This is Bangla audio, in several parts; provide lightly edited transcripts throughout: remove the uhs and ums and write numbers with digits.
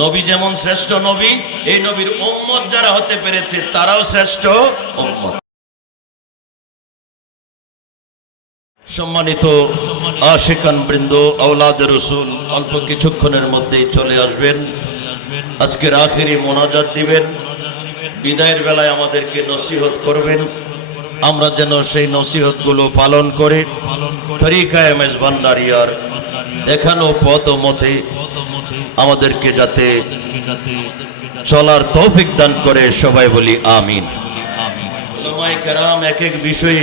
নবী যেমন শ্রেষ্ঠ নবী, এই নবীর উম্মত যারা হতে পেরেছে তারাও শ্রেষ্ঠ উম্মত। সম্মানিত আশিকান বৃন্দ, আওলাদে রাসূল অল্প কিছুক্ষণের মধ্যেই চলে আসবেন। আজকের আখেরি মোনাজাত দিবেন, বিদায়ের বেলায় আমাদেরকে নসিহত করবেন। আমরা যেন সেই নসিহতগুলো পালন করে তরিকায়ে মেজবান্ডারিয়ার দেখানো পথ মতে আমাদেরকে যাতে চলার তৌফিক দান করে, সবাই বলি আমিন। উলামায়ে কেরাম এক এক বিষয়ে,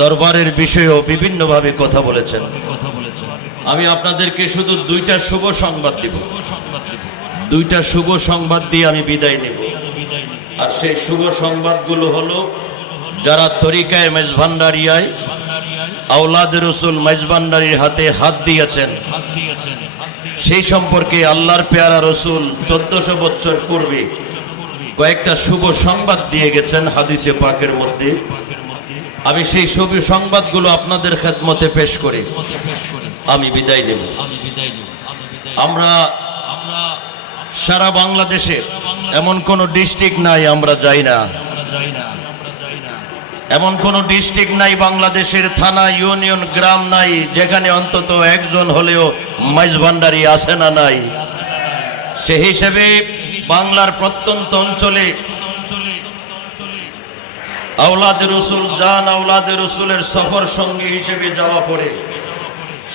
দরবারের বিষয়েও বিভিন্নভাবে কথা বলেছেন। আমি আপনাদেরকে শুধু দুইটা শুভ সংবাদ দিব, দুইটা শুভ সংবাদ দিয়ে আমি বিদায় নেব। আর সেই শুভ সংবাদগুলো হলো, যারা তরিকায়ে মেজবান্ডারিয়ায় আওলাদে রাসূল মেজবান্ডারির হাতে হাত দিয়েছেন, সেই সম্পর্কে আল্লাহর পেয়ারা রসুল 1400 বছর পূর্বে কয়েকটা শুভ সংবাদ দিয়ে গেছেন হাদিসে পাকের মধ্যে। আমি সেই শুভ সংবাদগুলো আপনাদের খেদমতে পেশ করে আমি বিদায় নেব। আমরা সারা বাংলাদেশে এমন কোন ডিস্ট্রিক্ট নাই আমরা যাই না, এমন কোন ডিস্ট্রিক্ট নাই বাংলাদেশের, থানা, ইউনিয়ন, গ্রাম নাই যেখানে অন্তত একজন হলেও মেজবান্ডারি আছে না নাই। সে হিসেবে বাংলার প্রত্যন্ত অঞ্চলে আওলাদে রাসূল জান, আওলাদে রাসূলের সফর সঙ্গী হিসেবে যাওয়া পড়ে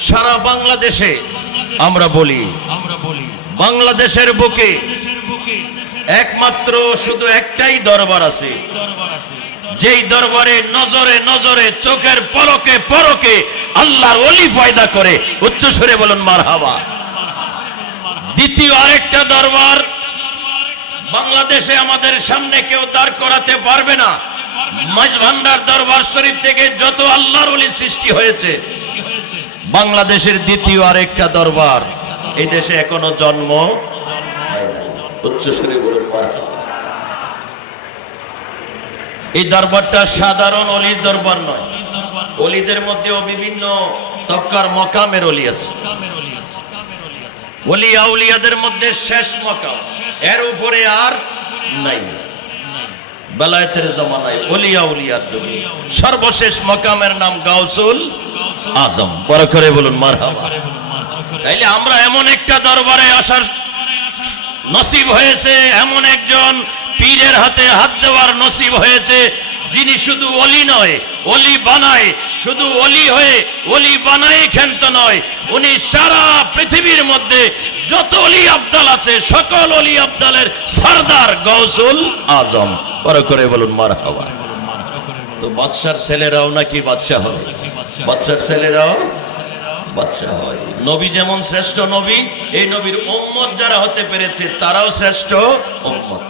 সারা বাংলাদেশে আমরা বলি, বাংলাদেশের বুকে একমাত্র শুধু একটাই দরবার আছে, যেই দরবারে নজরে নজরে, চোখের পলকে পরকে আল্লাহর ওলি পয়দা করে। উচ্চ সুরে বলুন মারহাবা। দ্বিতীয় আরেকটা দরবার বাংলাদেশে আমাদের সামনে কেউ দাঁড় করাতে পারবে না। মেজবান্ডার দরবার শরীফ থেকে যত আল্লাহর ওলি সৃষ্টি হয়েছে, বাংলাদেশের দ্বিতীয় আরেকটা দরবার এই দেশে এখনো জন্ম হয় নাই। উচ্চ সুরে বলুন মারহাবা। এই দরবারটা সাধারণ অলির দরবার নয়, অলিদের মধ্যেও বিভিন্ন তবকার মকামের অলি আছে। অলি আউলিয়াদের মধ্যে শেষ মকাম, এর উপরে আর নাই। বেলায়েতের জামানায় অলি আউলিয়ার যুগে সর্বশেষ মকামের নাম গাউসুল আজম। বড় করে বলুন মারহাবা। তাইলে আমরা এমন একটা দরবারে আসার নসিব হয়েছে, এমন একজন পীরের হাতে হাত দেওয়ার নসিব হয়েছে, যিনি শুধু ওলি নয়, ওলি বানায়, শুধু ওলি হয়ে ওলি বানায় ক্ষান্ত নয়, উনি সারা পৃথিবীর মধ্যে যত ওলি আবদাল আছে সকল ওলি আবদালের সরদার গাউসুল আজম। বড় করে বলুন মারহাবা। তো বাদশার ছেলেরাও নাকি বাদশা হয়, বাদশার ছেলেরাও বাদশা হয়। নবী যেমন শ্রেষ্ঠ নবী, এই নবীর উম্মত যারা হতে পেরেছে তারাও শ্রেষ্ঠ উম্মত।